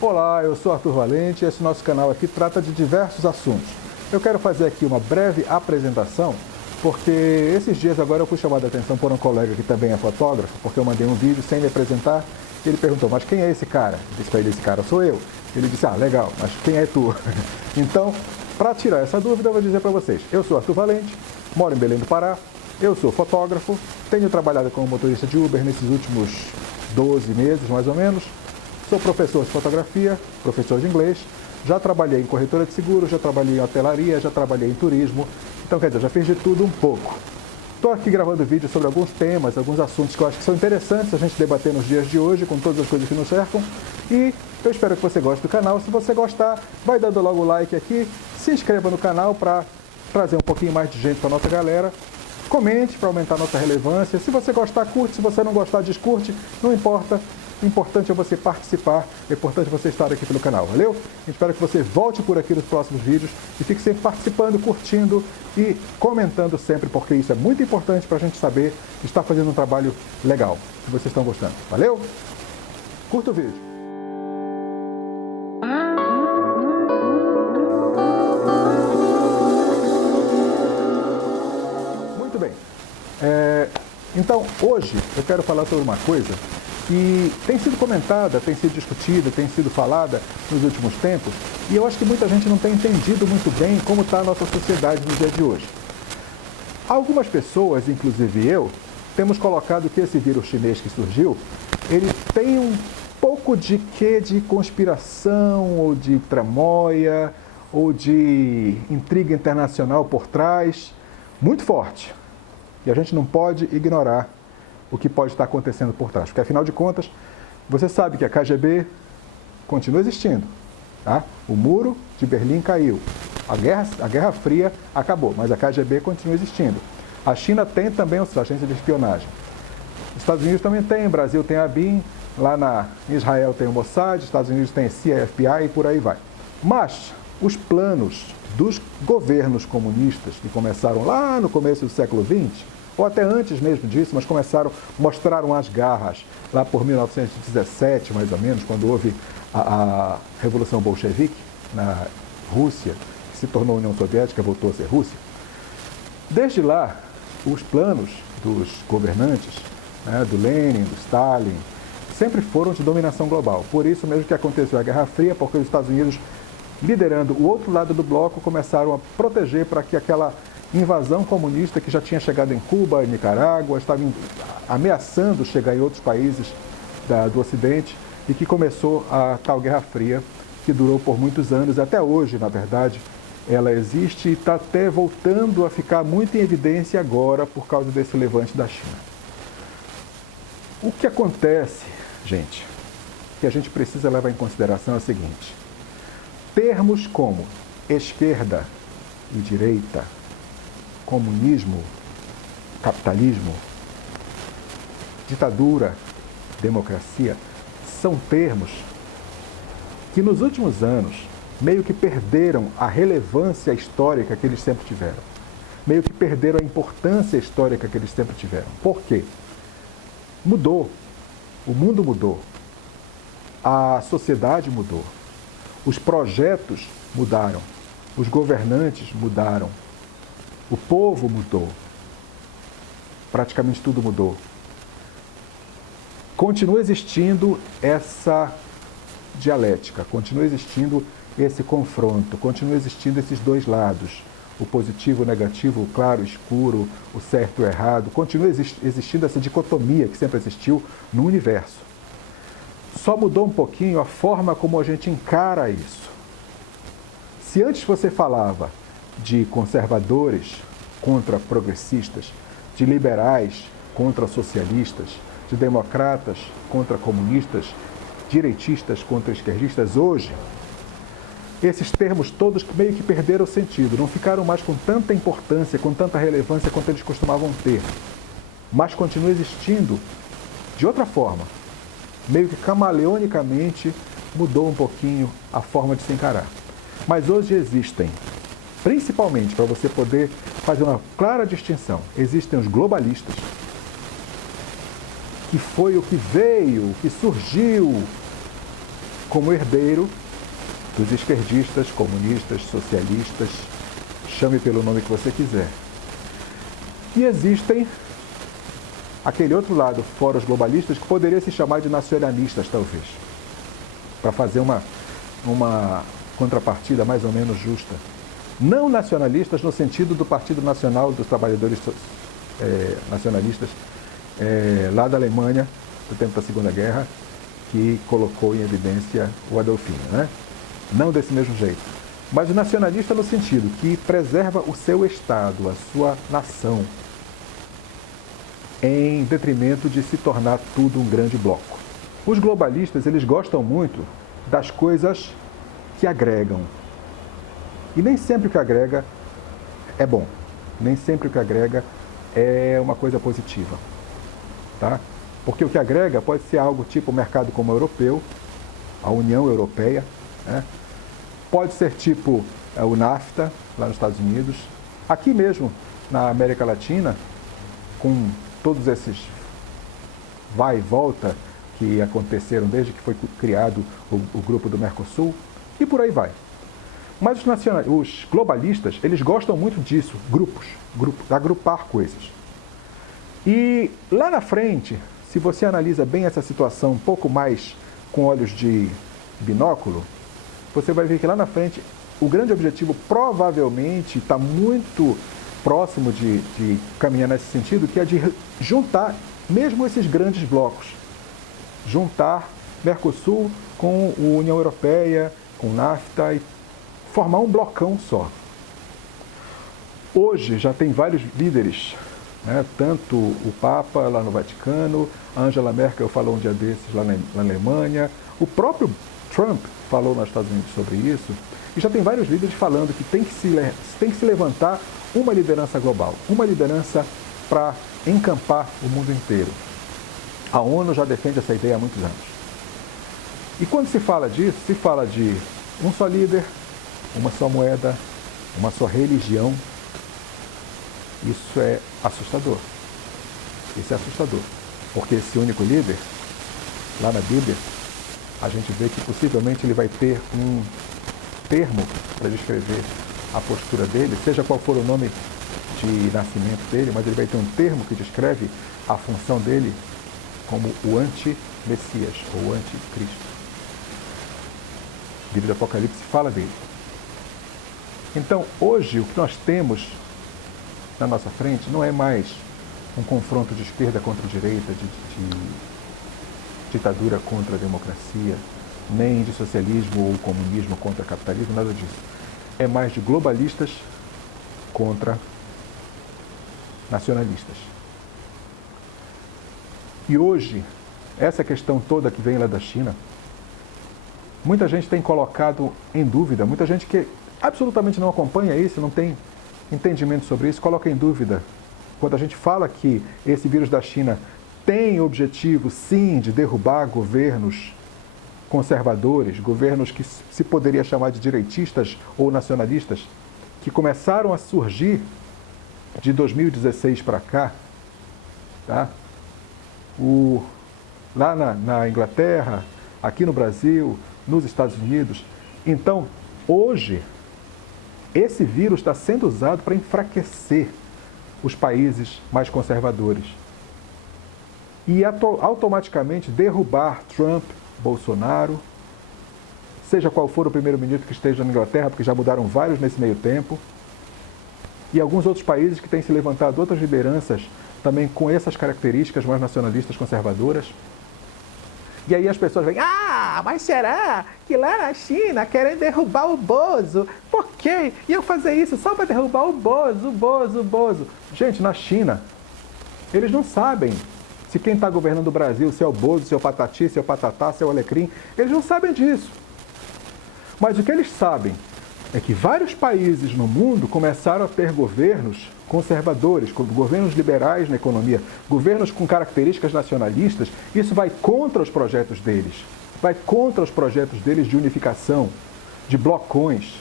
Olá, eu sou Arthur Valente e esse nosso canal aqui trata de diversos assuntos. Eu quero fazer aqui uma breve apresentação, porque esses dias agora eu fui chamado a atenção por um colega que também é fotógrafo, porque eu mandei um vídeo sem me apresentar, e ele perguntou, mas quem é esse cara? Eu disse para ele, esse cara sou eu. Ele disse, legal, mas quem é tu? Então, para tirar essa dúvida, eu vou dizer para vocês, eu sou Arthur Valente, moro em Belém do Pará, eu sou fotógrafo, tenho trabalhado como motorista de Uber nesses últimos 12 meses, mais ou menos. Sou professor de fotografia, professor de inglês, já trabalhei em corretora de seguros, já trabalhei em hotelaria, já trabalhei em turismo. Então, quer dizer, já fiz de tudo um pouco. Estou aqui gravando vídeo sobre alguns temas, alguns assuntos que eu acho que são interessantes a gente debater nos dias de hoje, com todas as coisas que nos cercam. E eu espero que você goste do canal. Se você gostar, vai dando logo o like aqui, se inscreva no canal para trazer um pouquinho mais de gente para a nossa galera. Comente para aumentar a nossa relevância. Se você gostar, curte. Se você não gostar, descurte. Não importa. O importante é você participar, é importante você estar aqui pelo canal, valeu? Eu espero que você volte por aqui nos próximos vídeos e fique sempre participando, curtindo e comentando sempre, porque isso é muito importante para a gente saber que está fazendo um trabalho legal, que vocês estão gostando, valeu? Curta o vídeo. Muito bem. Então, hoje eu quero falar sobre uma coisa que tem sido comentada, tem sido discutida, tem sido falada nos últimos tempos, e eu acho que muita gente não tem entendido muito bem como está a nossa sociedade no dia de hoje. Algumas pessoas, inclusive eu, temos colocado que esse vírus chinês que surgiu, ele tem um pouco de quê de conspiração, ou de tramóia, ou de intriga internacional por trás, muito forte. E a gente não pode ignorar o que pode estar acontecendo por trás. Porque, afinal de contas, você sabe que a KGB continua existindo. Tá? O muro de Berlim caiu. A Guerra Fria acabou, mas a KGB continua existindo. A China tem também a sua agência de espionagem. Os Estados Unidos também tem, o Brasil tem a BIM, lá em Israel tem o Mossad, os Estados Unidos tem a CIA, a FBI e por aí vai. Mas os planos dos governos comunistas, que começaram lá no começo do século XX, ou até antes mesmo disso, mas mostraram as garras lá por 1917, mais ou menos, quando houve a Revolução Bolchevique na Rússia, que se tornou União Soviética, voltou a ser Rússia. Desde lá, os planos dos governantes, né, do Lenin, do Stalin, sempre foram de dominação global. Por isso mesmo que aconteceu a Guerra Fria, porque os Estados Unidos, liderando o outro lado do bloco, começaram a proteger para que aquela invasão comunista que já tinha chegado em Cuba, em Nicarágua, estava ameaçando chegar em outros países do Ocidente e que começou a tal Guerra Fria, que durou por muitos anos, até hoje, na verdade, ela existe e está até voltando a ficar muito em evidência agora por causa desse levante da China. O que acontece, gente, que a gente precisa levar em consideração é o seguinte: termos como esquerda e direita, comunismo, capitalismo, ditadura, democracia, são termos que nos últimos anos meio que perderam a relevância histórica que eles sempre tiveram. Meio que perderam a importância histórica que eles sempre tiveram. Por quê? Mudou. O mundo mudou. A sociedade mudou. Os projetos mudaram. Os governantes mudaram. O povo mudou. Praticamente tudo mudou. Continua existindo essa dialética, continua existindo esse confronto, continua existindo esses dois lados, o positivo, o negativo, o claro, o escuro, o certo e o errado, continua existindo essa dicotomia que sempre existiu no universo. Só mudou um pouquinho a forma como a gente encara isso. Se antes você falava de conservadores contra progressistas, de liberais contra socialistas, de democratas contra comunistas, direitistas contra esquerdistas, hoje, esses termos todos meio que perderam o sentido, não ficaram mais com tanta importância, com tanta relevância quanto eles costumavam ter. Mas continua existindo de outra forma. Meio que camaleonicamente mudou um pouquinho a forma de se encarar. Mas hoje existem, principalmente para você poder fazer uma clara distinção, existem os globalistas, que foi o que veio, o que surgiu como herdeiro dos esquerdistas, comunistas, socialistas, chame pelo nome que você quiser. E existem aquele outro lado, fora os globalistas, que poderia se chamar de nacionalistas, talvez, para fazer uma contrapartida mais ou menos justa. Não nacionalistas no sentido do Partido Nacional dos Trabalhadores Nacionalistas, lá da Alemanha, do tempo da Segunda Guerra, que colocou em evidência o Adolfinho, né? Não desse mesmo jeito. Mas o nacionalista no sentido que preserva o seu Estado, a sua nação, em detrimento de se tornar tudo um grande bloco. Os globalistas, eles gostam muito das coisas que agregam. E nem sempre o que agrega é bom. Nem sempre o que agrega é uma coisa positiva. Tá? Porque o que agrega pode ser algo tipo o mercado comum europeu, a União Europeia, né? Pode ser tipo o NAFTA, lá nos Estados Unidos. Aqui mesmo, na América Latina, com todos esses vai e volta que aconteceram desde que foi criado o grupo do Mercosul, e por aí vai. Mas os globalistas, eles gostam muito disso, grupos, agrupar coisas. E lá na frente, se você analisa bem essa situação um pouco mais com olhos de binóculo, você vai ver que lá na frente o grande objetivo provavelmente está muito próximo de caminhar nesse sentido, que é de juntar mesmo esses grandes blocos. Juntar Mercosul com a União Europeia, com NAFTA e formar um blocão só. Hoje já tem vários líderes, né? Tanto o Papa lá no Vaticano, a Angela Merkel falou um dia desses lá na Alemanha, o próprio Trump falou nos Estados Unidos sobre isso, e já tem vários líderes falando que tem que se levantar uma liderança global, uma liderança para encampar o mundo inteiro. A ONU já defende essa ideia há muitos anos. E quando se fala disso, se fala de um só líder, uma só moeda, uma só religião. Isso é assustador. Isso é assustador. Porque esse único líder, lá na Bíblia, a gente vê que possivelmente ele vai ter um termo para descrever a postura dele, seja qual for o nome de nascimento dele, mas ele vai ter um termo que descreve a função dele como o anti-Messias, ou anticristo. O livro do Apocalipse fala dele. Então, hoje, o que nós temos na nossa frente não é mais um confronto de esquerda contra direita, de ditadura contra a democracia, nem de socialismo ou comunismo contra capitalismo, nada disso. É mais de globalistas contra nacionalistas. E hoje, essa questão toda que vem lá da China, muita gente tem colocado em dúvida, muita gente que absolutamente não acompanha isso, não tem entendimento sobre isso, coloca em dúvida. Quando a gente fala que esse vírus da China tem objetivo, sim, de derrubar governos conservadores, governos que se poderia chamar de direitistas ou nacionalistas, que começaram a surgir de 2016 para cá, tá? Lá na Inglaterra, aqui no Brasil, nos Estados Unidos. Então, hoje, esse vírus está sendo usado para enfraquecer os países mais conservadores e automaticamente derrubar Trump, Bolsonaro, seja qual for o primeiro-ministro que esteja na Inglaterra, porque já mudaram vários nesse meio tempo, e alguns outros países que têm se levantado outras lideranças também com essas características mais nacionalistas conservadoras. E aí as pessoas vêm, mas será que lá na China querem derrubar o Bozo? Por quê? Iam fazer isso só para derrubar o Bozo. Gente, na China, eles não sabem se quem está governando o Brasil, se é o Bozo, se é o Patati, se é o Patatá, se é o Alecrim. Eles não sabem disso. Mas o que eles sabem é que vários países no mundo começaram a ter governos conservadores, governos liberais na economia, governos com características nacionalistas. Isso vai contra os projetos deles. Vai contra os projetos deles de unificação, de blocões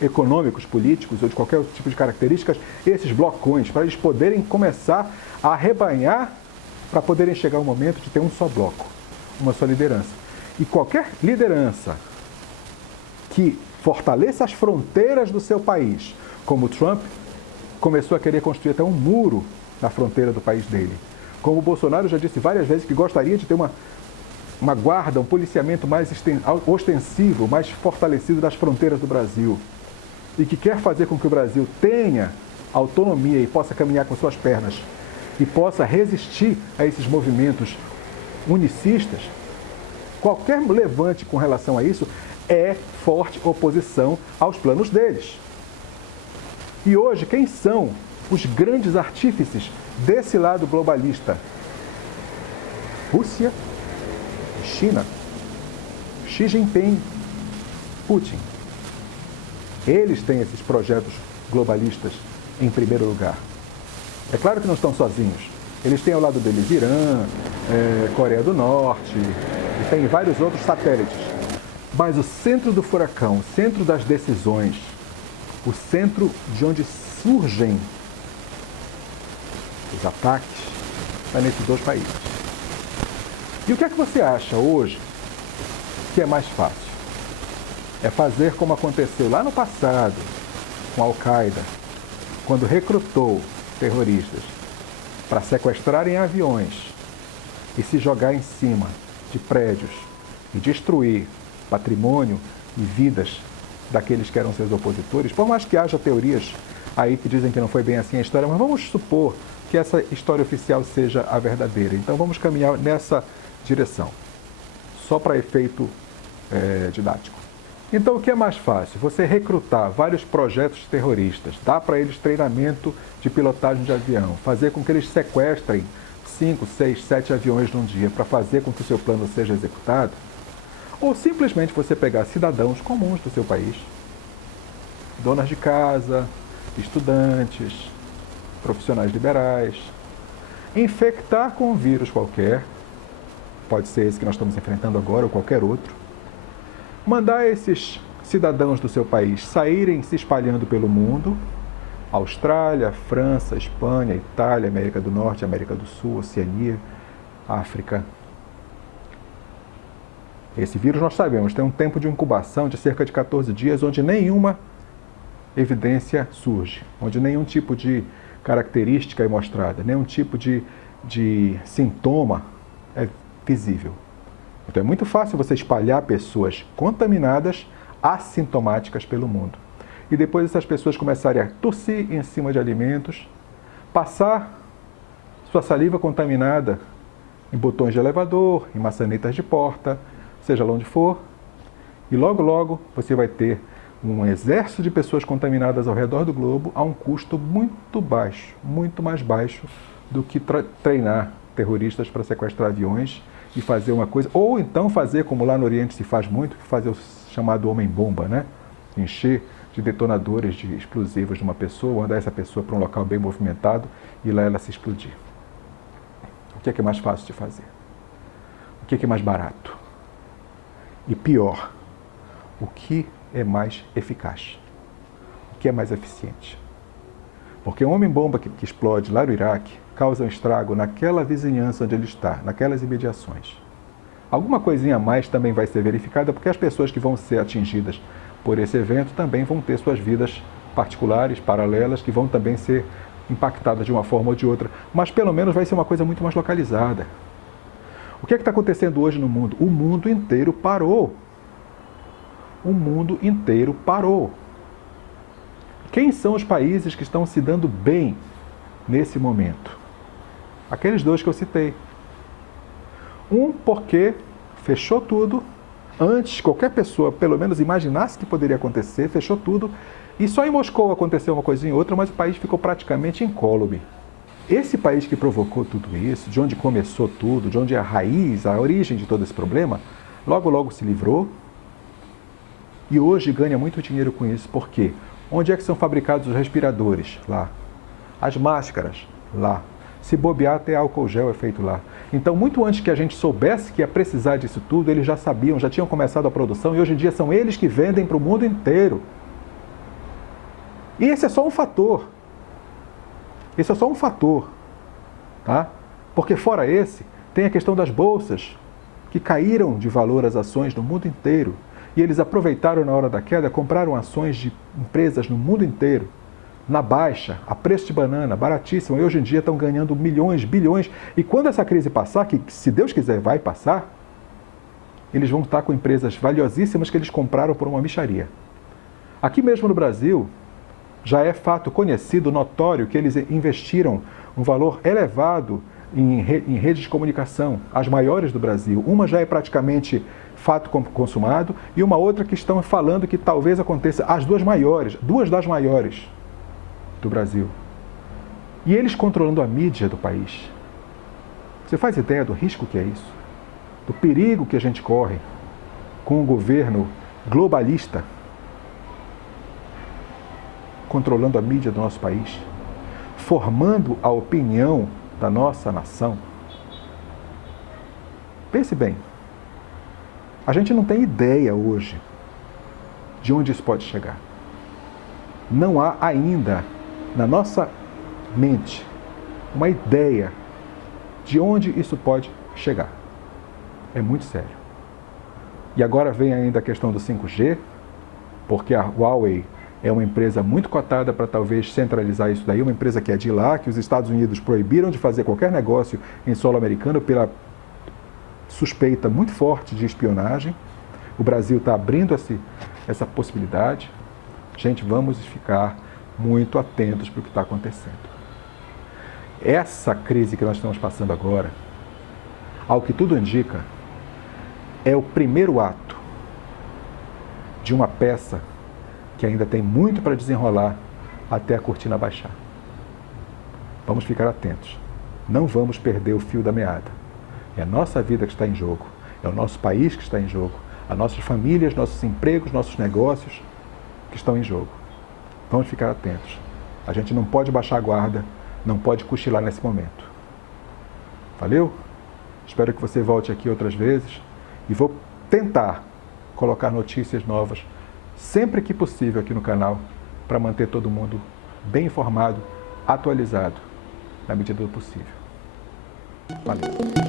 econômicos, políticos ou de qualquer outro tipo de características, esses blocões, para eles poderem começar a arrebanhar, para poderem chegar ao momento de ter um só bloco, uma só liderança. E qualquer liderança que fortaleça as fronteiras do seu país, como o Trump começou a querer construir até um muro na fronteira do país dele. Como o Bolsonaro já disse várias vezes que gostaria de ter uma guarda, um policiamento mais ostensivo, mais fortalecido das fronteiras do Brasil. E que quer fazer com que o Brasil tenha autonomia e possa caminhar com suas pernas e possa resistir a esses movimentos unicistas, qualquer levante com relação a isso é forte oposição aos planos deles. E hoje, quem são os grandes artífices desse lado globalista? Rússia, China, Xi Jinping, Putin. Eles têm esses projetos globalistas em primeiro lugar. É claro que não estão sozinhos. Eles têm ao lado deles Irã, Coreia do Norte, e tem vários outros satélites. Mas o centro do furacão, o centro das decisões, o centro de onde surgem os ataques, está nesses dois países. E o que é que você acha hoje que é mais fácil? É fazer como aconteceu lá no passado com a Al-Qaeda, quando recrutou terroristas para sequestrarem aviões e se jogar em cima de prédios e destruir patrimônio e vidas daqueles que eram seus opositores, por mais que haja teorias aí que dizem que não foi bem assim a história, mas vamos supor que essa história oficial seja a verdadeira. Então vamos caminhar nessa direção, só para efeito didático. Então o que é mais fácil? Você recrutar vários projetos terroristas, dar para eles treinamento de pilotagem de avião, fazer com que eles sequestrem 5, 6, 7 aviões num dia para fazer com que o seu plano seja executado? Ou simplesmente você pegar cidadãos comuns do seu país, donas de casa, estudantes, profissionais liberais, infectar com um vírus qualquer, pode ser esse que nós estamos enfrentando agora ou qualquer outro, mandar esses cidadãos do seu país saírem se espalhando pelo mundo, Austrália, França, Espanha, Itália, América do Norte, América do Sul, Oceania, África. Esse vírus, nós sabemos, tem um tempo de incubação de cerca de 14 dias, onde nenhuma evidência surge, onde nenhum tipo de característica é mostrada, nenhum tipo de sintoma é visível. Então é muito fácil você espalhar pessoas contaminadas, assintomáticas pelo mundo. E depois essas pessoas começarem a tossir em cima de alimentos, passar sua saliva contaminada em botões de elevador, em maçanetas de porta, seja lá onde for, e logo, logo você vai ter um exército de pessoas contaminadas ao redor do globo a um custo muito baixo, muito mais baixo do que treinar terroristas para sequestrar aviões e fazer uma coisa, ou então fazer, como lá no Oriente se faz muito, fazer o chamado homem-bomba, né? Encher de detonadores, de explosivos de uma pessoa, mandar essa pessoa para um local bem movimentado e lá ela se explodir. O que é mais fácil de fazer? O que é mais barato? E pior, o que é mais eficaz? O que é mais eficiente? Porque um homem-bomba que explode lá no Iraque causa um estrago naquela vizinhança onde ele está, naquelas imediações. Alguma coisinha a mais também vai ser verificada, porque as pessoas que vão ser atingidas por esse evento também vão ter suas vidas particulares, paralelas, que vão também ser impactadas de uma forma ou de outra. Mas pelo menos vai ser uma coisa muito mais localizada. O que é que está acontecendo hoje no mundo? O mundo inteiro parou. O mundo inteiro parou. Quem são os países que estão se dando bem nesse momento? Aqueles dois que eu citei. Um, porque fechou tudo, antes qualquer pessoa, pelo menos, imaginasse que poderia acontecer, fechou tudo, e só em Moscou aconteceu uma coisinha ou outra, mas o país ficou praticamente incólume. Esse país que provocou tudo isso, de onde começou tudo, de onde é a raiz, a origem de todo esse problema, logo, logo se livrou, e hoje ganha muito dinheiro com isso. Por quê? Onde é que são fabricados os respiradores? Lá. As máscaras? Lá. Se bobear, até álcool gel é feito lá. Então, muito antes que a gente soubesse que ia precisar disso tudo, eles já sabiam, já tinham começado a produção, e hoje em dia são eles que vendem para o mundo inteiro. E esse é só um fator. Esse é só um fator. Tá? Porque fora esse, tem a questão das bolsas, que caíram de valor as ações no mundo inteiro. E eles aproveitaram na hora da queda, compraram ações de empresas no mundo inteiro, na baixa, a preço de banana, baratíssimo. E hoje em dia estão ganhando milhões, bilhões. E quando essa crise passar, que se Deus quiser vai passar, eles vão estar com empresas valiosíssimas que eles compraram por uma mixaria. Aqui mesmo no Brasil, já é fato conhecido, notório, que eles investiram um valor elevado em redes de comunicação, as maiores do Brasil. Uma já é praticamente fato consumado e uma outra que estão falando que talvez aconteça, as duas das maiores do Brasil. E eles controlando a mídia do país. Você faz ideia do risco que é isso? Do perigo que a gente corre com o governo globalista controlando a mídia do nosso país, formando a opinião da nossa nação? Pense bem, a gente não tem ideia hoje de onde isso pode chegar. Não há ainda na nossa mente uma ideia de onde isso pode chegar. É muito sério. E agora vem ainda a questão do 5G, porque a Huawei é uma empresa muito cotada para talvez centralizar isso daí, uma empresa que é de lá, que os Estados Unidos proibiram de fazer qualquer negócio em solo americano pela suspeita muito forte de espionagem. O Brasil está abrindo essa possibilidade. Gente, vamos ficar muito atentos para o que está acontecendo. Essa crise que nós estamos passando agora, ao que tudo indica, é o primeiro ato de uma peça que ainda tem muito para desenrolar até a cortina baixar. Vamos ficar atentos. Não vamos perder o fio da meada. É a nossa vida que está em jogo, é o nosso país que está em jogo, as nossas famílias, nossos empregos, nossos negócios que estão em jogo. Vamos ficar atentos. A gente não pode baixar a guarda, não pode cochilar nesse momento. Valeu? Espero que você volte aqui outras vezes e vou tentar colocar notícias novas sempre que possível aqui no canal para manter todo mundo bem informado, atualizado, na medida do possível. Valeu!